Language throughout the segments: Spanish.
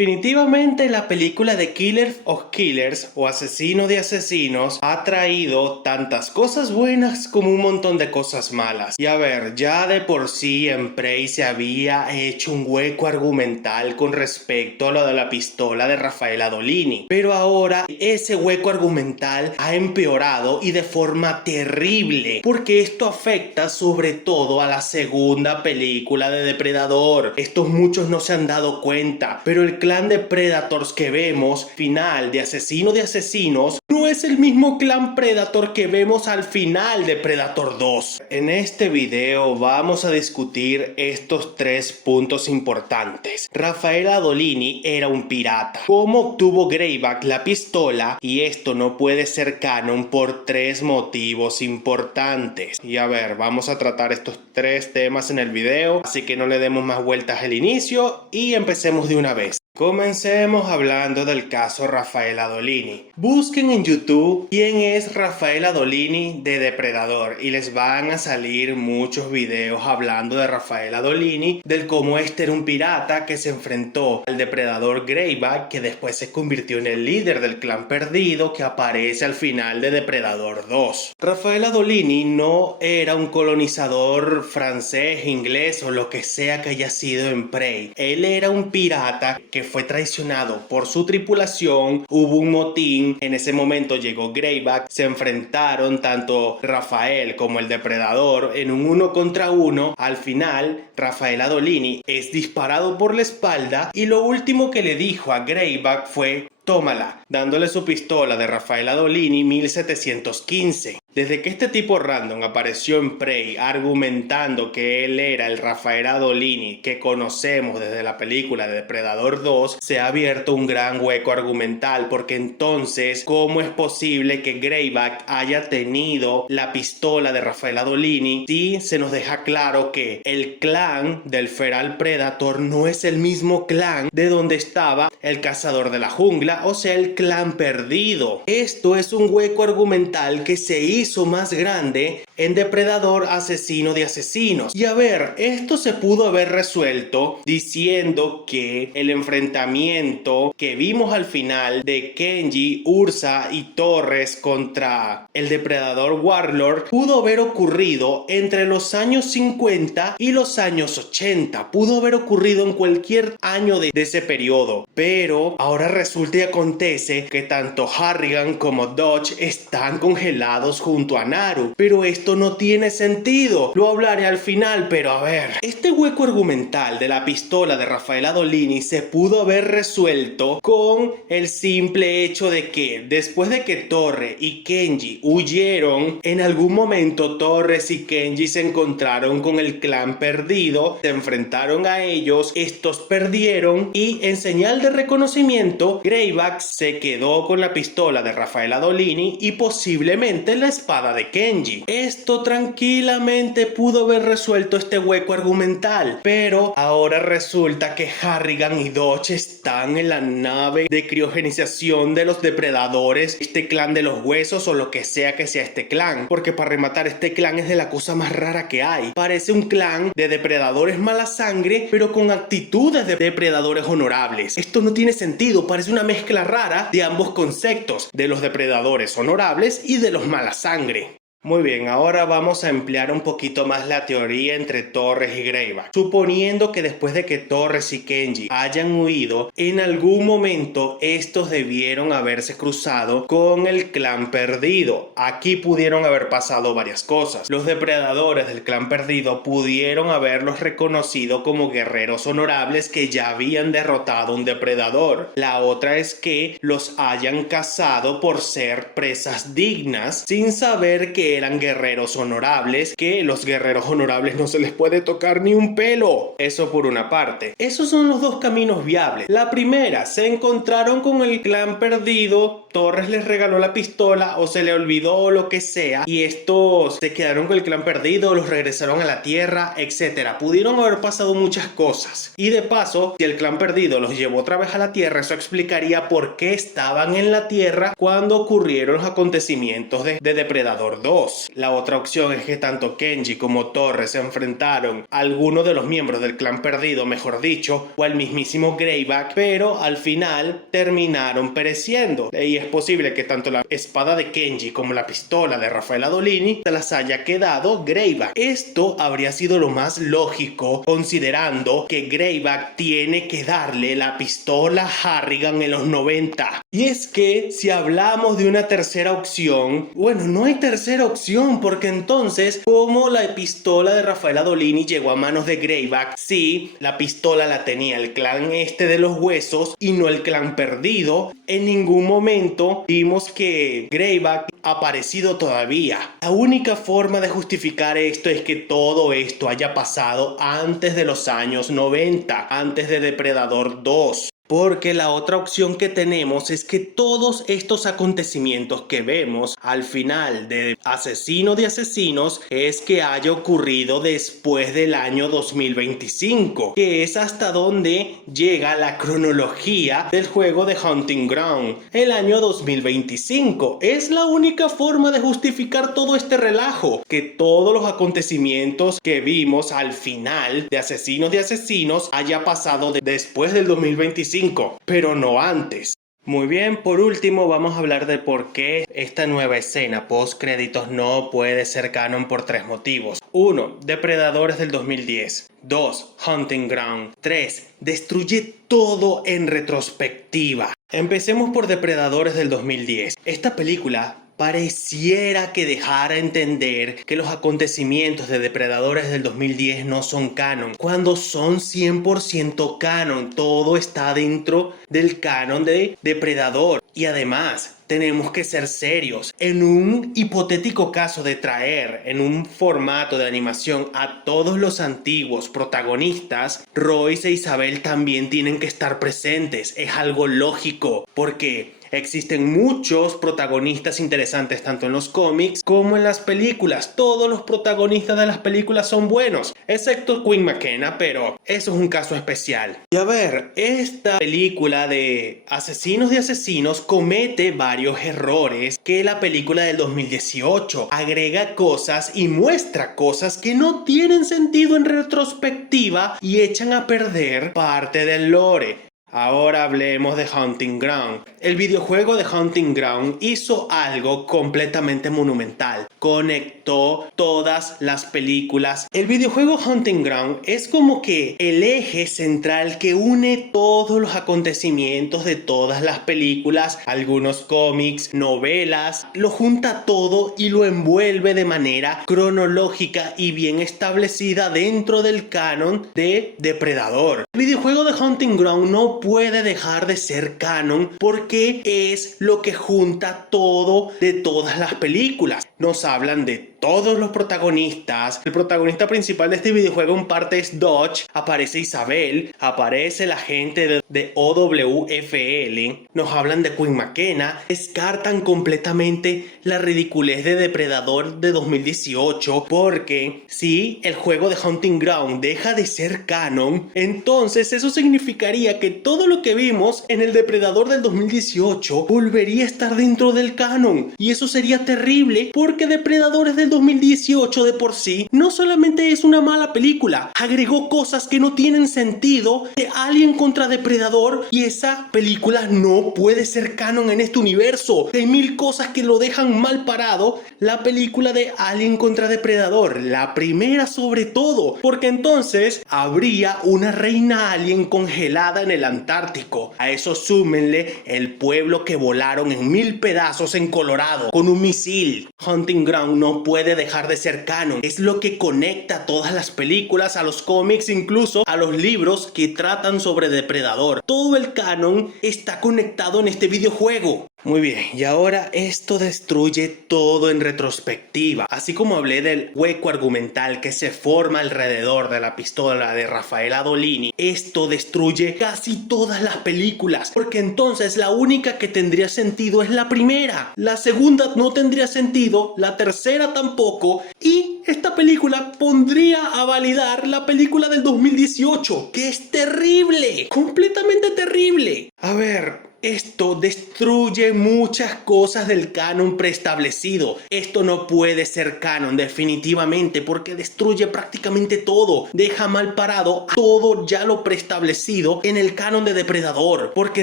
Definitivamente la película de Killer of Killers o Asesino de Asesinos ha traído tantas cosas buenas como un montón de cosas malas. Y a ver, ya de por sí en Prey se había hecho un hueco argumental con respecto a lo de la pistola de Rafael Adolini, pero ahora ese hueco argumental ha empeorado y de forma terrible, porque esto afecta sobre todo a la segunda película de Depredador. Estos muchos no se han dado cuenta, pero el clan de Predators que vemos final de Asesino de Asesinos no es el mismo clan Predator que vemos al final de Predator 2. En este video vamos a discutir estos tres puntos importantes. Rafael Adolini era un pirata. ¿Cómo obtuvo Greyback la pistola? Y esto no puede ser canon por tres motivos importantes. Y a ver, vamos a tratar estos tres temas en el video, así que no le demos más vueltas al inicio y empecemos de una vez. Comencemos hablando del caso Rafael Adolini. Busquen en YouTube quién es Rafael Adolini de Depredador y les van a salir muchos videos hablando de Rafael Adolini, del cómo este era un pirata que se enfrentó al depredador Greyback, que después se convirtió en el líder del clan perdido que aparece al final de Depredador 2. Rafael Adolini no era un colonizador francés, inglés o lo que sea que haya sido en Prey. Él era un pirata que fue traicionado por su tripulación, hubo un motín, en ese momento llegó Greyback, se enfrentaron tanto Rafael como el depredador en un 1 contra 1, al final Rafael Adolini es disparado por la espalda y lo último que le dijo a Greyback fue: tómala, dándole su pistola de Rafael Adolini 1715. Desde que este tipo random apareció en Prey argumentando que él era el Rafael Adolini que conocemos desde la película de Depredador 2, se ha abierto un gran hueco argumental, porque entonces, ¿cómo es posible que Greyback haya tenido la pistola de Rafael Adolini si se nos deja claro que el clan del Feral Predator no es el mismo clan de donde estaba el Cazador de la Jungla, o sea, el clan perdido? Esto es un hueco argumental que se hizo más grande en Depredador Asesino de Asesinos. Y a ver, esto se pudo haber resuelto diciendo que el enfrentamiento que vimos al final de Kenji, Ursa y Torres contra el Depredador Warlord pudo haber ocurrido entre los años 50 y los años 80. Pudo haber ocurrido en cualquier año de ese periodo. Pero ahora resulta y acontece que tanto Harrigan como Dodge están congelados junto a Naru. Pero esto no tiene sentido. Lo hablaré al final, pero a ver. Este hueco argumental de la pistola de Rafael Adolini se pudo haber resuelto con el simple hecho de que después de que Torre y Kenji huyeron, en algún momento Torres y Kenji se encontraron con el clan perdido, se enfrentaron a ellos, estos perdieron y en señal de reconocimiento Greyback se quedó con la pistola de Rafael Adolini y posiblemente la espada de Kenji. Esto tranquilamente pudo haber resuelto este hueco argumental, pero ahora resulta que Harrigan y Dodge están en la nave de criogenización de los depredadores, este clan de los huesos o lo que sea este clan, porque para rematar este clan es de la cosa más rara que hay. Parece un clan de depredadores mala sangre, pero con actitudes de depredadores honorables. Esto no tiene sentido, parece una mezcla rara de ambos conceptos, de los depredadores honorables y de los mala sangre. Muy bien, ahora vamos a emplear un poquito más la teoría entre Torres y Greyback. Suponiendo que después de que Torres y Kenji hayan huido, en algún momento estos debieron haberse cruzado con el clan perdido. Aquí pudieron haber pasado varias cosas. Los depredadores del clan perdido pudieron haberlos reconocido como guerreros honorables que ya habían derrotado a un depredador. La otra es que los hayan cazado por ser presas dignas sin saber que eran guerreros honorables, que los guerreros honorables no se les puede tocar ni un pelo. Eso por una parte. Esos son los dos caminos viables. La primera, se encontraron con el clan perdido Torres les regaló la pistola o se le olvidó o lo que sea y estos se quedaron con el clan perdido, los regresaron a la Tierra, etcétera. Pudieron haber pasado muchas cosas. Y de paso, si el clan perdido los llevó otra vez a la Tierra, eso explicaría por qué estaban en la Tierra cuando ocurrieron los acontecimientos de Depredador 2. La otra opción es que tanto Kenji como Torres se enfrentaron a alguno de los miembros del clan perdido, mejor dicho, o al mismísimo Greyback, pero al final terminaron pereciendo. Y es posible que tanto la espada de Kenji como la pistola de Rafael Adolini se las haya quedado Greyback. Esto habría sido lo más lógico, considerando que Greyback tiene que darle la pistola a Harrigan en los 90. Y es que si hablamos de una tercera opción, bueno, no hay tercera opción, porque entonces, ¿cómo la pistola de Rafael Adolini llegó a manos de Greyback si la pistola la tenía el clan este de los huesos y no el clan perdido? En ningún momento vimos que Greyback ha aparecido todavía. La única forma de justificar esto es que todo esto haya pasado antes de los años 90, antes de Depredador 2. Porque la otra opción que tenemos es que todos estos acontecimientos que vemos al final de Asesino de Asesinos es que haya ocurrido después del año 2025, que es hasta donde llega la cronología del juego de Hunting Ground. El año 2025 es la única forma de justificar todo este relajo, que todos los acontecimientos que vimos al final de Asesinos haya pasado después del 2025, pero no antes. Muy bien, por último vamos a hablar de por qué esta nueva escena post créditos no puede ser canon por 3 motivos. 1. Depredadores del 2010. 2. Hunting Ground. 3. Destruye todo en retrospectiva. Empecemos por Depredadores del 2010. Esta película pareciera que dejara entender que los acontecimientos de Depredadores del 2010 no son canon, cuando son 100% canon. Todo está dentro del canon de Depredador. Y además, tenemos que ser serios. En un hipotético caso de traer en un formato de animación a todos los antiguos protagonistas, Royce e Isabel también tienen que estar presentes. Es algo lógico, porque existen muchos protagonistas interesantes tanto en los cómics como en las películas. Todos los protagonistas de las películas son buenos, excepto Quinn McKenna, pero eso es un caso especial. Y a ver, esta película de Asesinos de Asesinos comete varios errores que la película del 2018. Agrega cosas y muestra cosas que no tienen sentido en retrospectiva y echan a perder parte del lore. Ahora hablemos de Hunting Ground. El videojuego de Hunting Ground hizo algo completamente monumental. Conectó todas las películas. El videojuego Hunting Ground es como que el eje central que une todos los acontecimientos de todas las películas, algunos cómics, novelas. Lo junta todo y lo envuelve de manera cronológica y bien establecida dentro del canon de Depredador. El videojuego de Hunting Ground no puede dejar de ser canon porque es lo que junta todo de todas las películas. Nos hablan de todos los protagonistas. El protagonista principal de este videojuego en parte es Dodge. Aparece Isabel. Aparece la gente de OWFL. Nos hablan de Quinn McKenna. Descartan completamente la ridiculez de Depredador de 2018. Porque si el juego de Hunting Ground deja de ser canon, entonces eso significaría que todo lo que vimos en el Depredador del 2018 volvería a estar dentro del canon. Y eso sería terrible porque Depredadores del 2018 de por sí no solamente es una mala película, agregó cosas que no tienen sentido de Alien contra Depredador y esa película no puede ser canon en este universo. Hay 1000 cosas que lo dejan mal parado la película de Alien contra Depredador, la primera sobre todo, porque entonces habría una reina alien congelada en el Antártico. A eso súmenle el pueblo que volaron en 1000 pedazos en Colorado con un misil. Hunting Ground no puede dejar de ser canon. Es lo que conecta todas las películas, a los cómics, incluso a los libros que tratan sobre Depredador. Todo el canon está conectado en este videojuego. Muy bien, y ahora esto destruye todo en retrospectiva. Así como hablé del hueco argumental que se forma alrededor de la pistola de Rafael Adolini, esto destruye casi todas las películas, porque entonces la única que tendría sentido es la primera. La segunda no tendría sentido, la tercera tampoco, y esta película pondría a validar la película del 2018, que es terrible, completamente terrible. A ver, esto destruye muchas cosas del canon preestablecido. Esto no puede ser canon definitivamente porque destruye prácticamente todo. Deja mal parado todo ya lo preestablecido en el canon de Depredador. Porque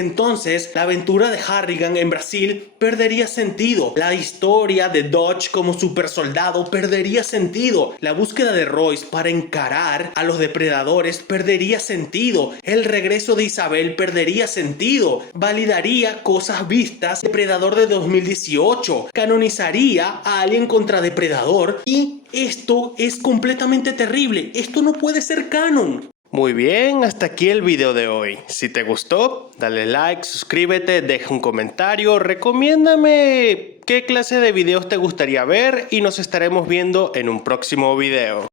entonces la aventura de Harrigan en Brasil perdería sentido. La historia de Dodge como supersoldado perdería sentido. La búsqueda de Royce para encarar a los depredadores perdería sentido. El regreso de Isabel perdería sentido. Validaría cosas vistas Depredador de 2018, canonizaría a Alien contra Depredador y esto es completamente terrible. Esto no puede ser canon. Muy bien, hasta aquí el video de hoy. Si te gustó, dale like, suscríbete, deja un comentario, recomiéndame qué clase de videos te gustaría ver y nos estaremos viendo en un próximo video.